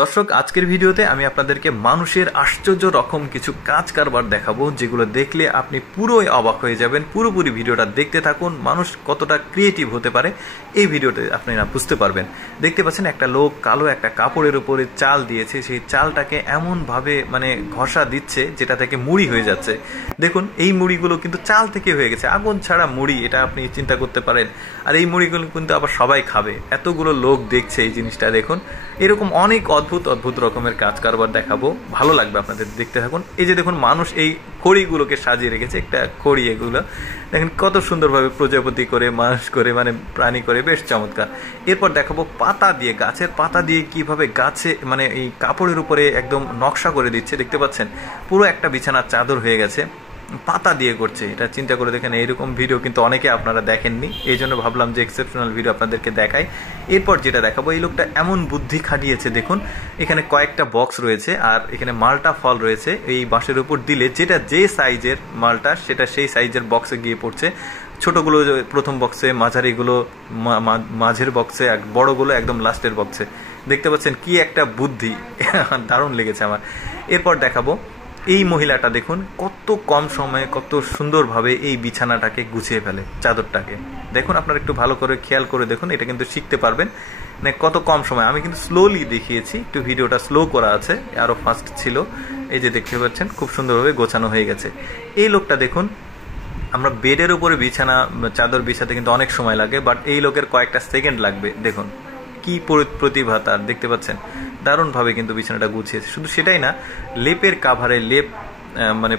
দর্শক, আজকের ভিডিওতে আমি আপনাদেরকে মানুষের আশ্চর্য রকম কিছু কাজ কারবার দেখাবো, যেগুলো দেখলে আপনি পুরোই অবাক হয়ে যাবেন। পুরোপুরি ভিডিওটা দেখতে থাকুন। মানুষ কতটা ক্রিয়েটিভ হতে পারে এই ভিডিওতে আপনারা বুঝতে পারবেন। দেখতে পাচ্ছেন একটা লোক কালো একটা কাপড়ের উপরে চাল দিয়েছে, সেই চালটাকে এমনভাবে ঘষা দিচ্ছে যেটা থেকে মুড়ি হয়ে যাচ্ছে। দেখুন, এই মুড়িগুলো কিন্তু চাল থেকে হয়ে গেছে, আগুন ছাড়া মুড়ি, এটা আপনি চিন্তা করতে পারেন। আর এই মুড়িগুলো কিন্তু আবার সবাই খাবে, এতগুলো লোক দেখছে এই জিনিসটা। দেখুন, এরকম অনেক অদ্ভুত অদ্ভুত রকমের কাজ কারবার দেখাবো, ভালো লাগবে আপনাদের, দেখতে থাকুন। এই যে দেখুন, মানুষ এই খড়িগুলোকে সাজিয়ে রেখেছে, একটা খড়ি, এগুলো দেখেন কত সুন্দরভাবে প্রজাপতি করে, মানুষ করে, প্রাণী করে, বেশ চমৎকার। এরপর দেখাবো পাতা দিয়ে, গাছের পাতা দিয়ে কিভাবে গাছে এই কাপড়ের উপরে একদম নকশা করে দিচ্ছে। দেখতে পাচ্ছেন পুরো একটা বিছানার চাদর হয়ে গেছে, পাতা দিয়ে করছে। এটা চিন্তা করে দেখেন, এইরকম ভিডিও কিন্তু অনেকে আপনারা দেখেননি, এই জন্য ভাবলাম যে এক্সেপশনাল ভিডিও আপনাদেরকে দেখাই। এরপর যেটা দেখাবো, এই লোকটা এমন বুদ্ধি খাটিয়েছে, দেখুন এখানে কয়েকটা বক্স রয়েছে আর এখানে মালটা ফল রয়েছে। এই বাঁশের উপর দিলে যেটা যে সাইজের মালটা, সেটা সেই সাইজের বক্সে গিয়ে পড়ছে। ছোটগুলো প্রথম বক্সে, মাঝারিগুলো মাঝের বক্সে, বড়গুলো একদম লাস্টের বক্সে। দেখতে পাচ্ছেন কি একটা বুদ্ধি, দারুণ লেগেছে আমার। এরপর দেখাবো এই মহিলাটা, দেখুন কত কম সময়ে কত সুন্দরভাবে এই বিছানাটাকে গুছিয়ে ফেলে, চাদরটাকে। দেখুন, আপনারা একটু ভালো করে খেয়াল করে দেখুন, এটা কিন্তু শিখতে পারবেন কত কম সময়। আমি কিন্তু স্লোলি দেখিয়েছি, একটু ভিডিওটা স্লো করা আছে, আরো ফাস্ট ছিল। এই যে দেখতে পাচ্ছেন খুব সুন্দরভাবে গোছানো হয়ে গেছে। এই লোকটা দেখুন, আমরা বেডের উপরে বিছানা চাদর বিছাতে কিন্তু অনেক সময় লাগে, বাট এই লোকের কয়েকটা সেকেন্ড লাগবে। দেখুন কি প্রতিভা তার, দেখতে পাচ্ছেন দারুণভাবে কিন্তু বিছানাটা গুছিয়েছে। শুধু সেটাই না, লেপের কাভারে লেপ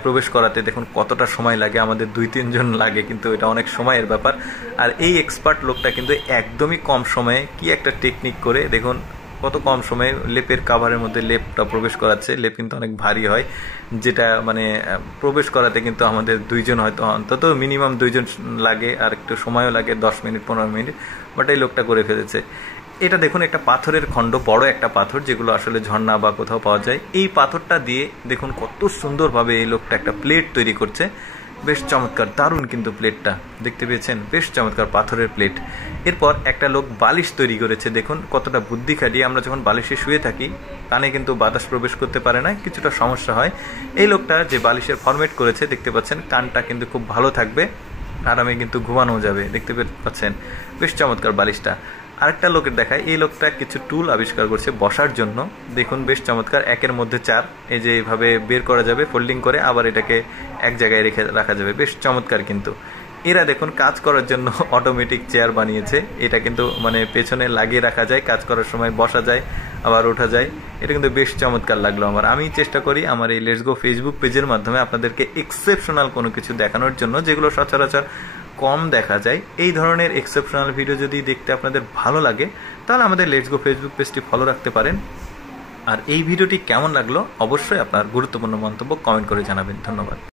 প্রবেশ করাতে দেখুন কতটা সময় লাগে, আমাদের 2-3 জন লাগে, কিন্তু এটা অনেক সময়ের ব্যাপার। আর এই এক্সপার্ট লোকটা কিন্তু একদমই কম সময়ে কি একটা টেকনিক করে, দেখুন কত কম সময়ে লেপের কাভারের মধ্যে লেপটা প্রবেশ করাচ্ছে। লেপ কিন্তু অনেক ভারী হয়, যেটা প্রবেশ করাতে কিন্তু আমাদের 2 জন, হয়তো অন্তত মিনিমাম 2 জন লাগে, আর একটু সময়ও লাগে 10 মিনিট 15 মিনিট, বাট এই লোকটা করে ফেলেছে। এটা দেখুন একটা পাথরের খণ্ড, বড় একটা পাথর, যেগুলো আসলে ঝর্ণা বা কোথাও পাওয়া যায়। এই পাথরটা দিয়ে দেখুন কত সুন্দরভাবে এই লোকটা একটা প্লেট তৈরি করছে, বেশ চমৎকার, দারুণ কিন্তু প্লেটটা, দেখতে পেয়েছেন, বেশ চমৎকার পাথরের প্লেট। এরপর একটা লোক বালিশ তৈরি করেছে, দেখুন কতটা বুদ্ধি খাটিয়ে। আমরা যখন বালিশে শুয়ে থাকি, কানে কিন্তু বাতাস প্রবেশ করতে পারে না, কিছুটা সমস্যা হয়। এই লোকটা যে বালিশের ফরম্যাট করেছে, দেখতে পাচ্ছেন কানটা কিন্তু খুব ভালো থাকবে, আরামে কিন্তু ঘুমানো যাবে, দেখতে পাচ্ছেন, বেশ চমৎকার বালিশটা। আরেকটা লোকের দেখায়, এই লোকটা কিছু টুল আবিষ্কার করছে বসার জন্য, দেখুন বেশ চমৎকার, 1-এর মধ্যে 4, এই যে এইভাবে বের করা যাবে ফোল্ডিং করে, আবার এটাকে এক জায়গায় রাখা যাবে, বেশ চমৎকার। কিন্তু এরা দেখুন কাজ করার জন্য অটোমেটিক চেয়ার বানিয়েছে, এটা কিন্তু পেছনে লাগিয়ে রাখা যায়, কাজ করার সময় বসা যায়, আবার ওঠা যায়। এটা কিন্তু বেশ চমৎকার লাগলো আমার। আমি চেষ্টা করি আমার এই লেটস গো ফেসবুক পেজের মাধ্যমে আপনাদেরকে এক্সেপশনাল কোনো কিছু দেখানোর জন্য, যেগুলো সচরাচর কম দেখা যায়। এই ধরনের এক্সেপশনাল ভিডিও যদি দেখতে আপনাদের ভালো লাগে, তাহলে আমাদের লেটস গো ফেসবুক পেজটি ফলো রাখতে পারেন। আর এই ভিডিওটি কেমন লাগলো অবশ্যই আপনার গুরুত্বপূর্ণ মন্তব্য কমেন্ট করে জানাবেন। ধন্যবাদ।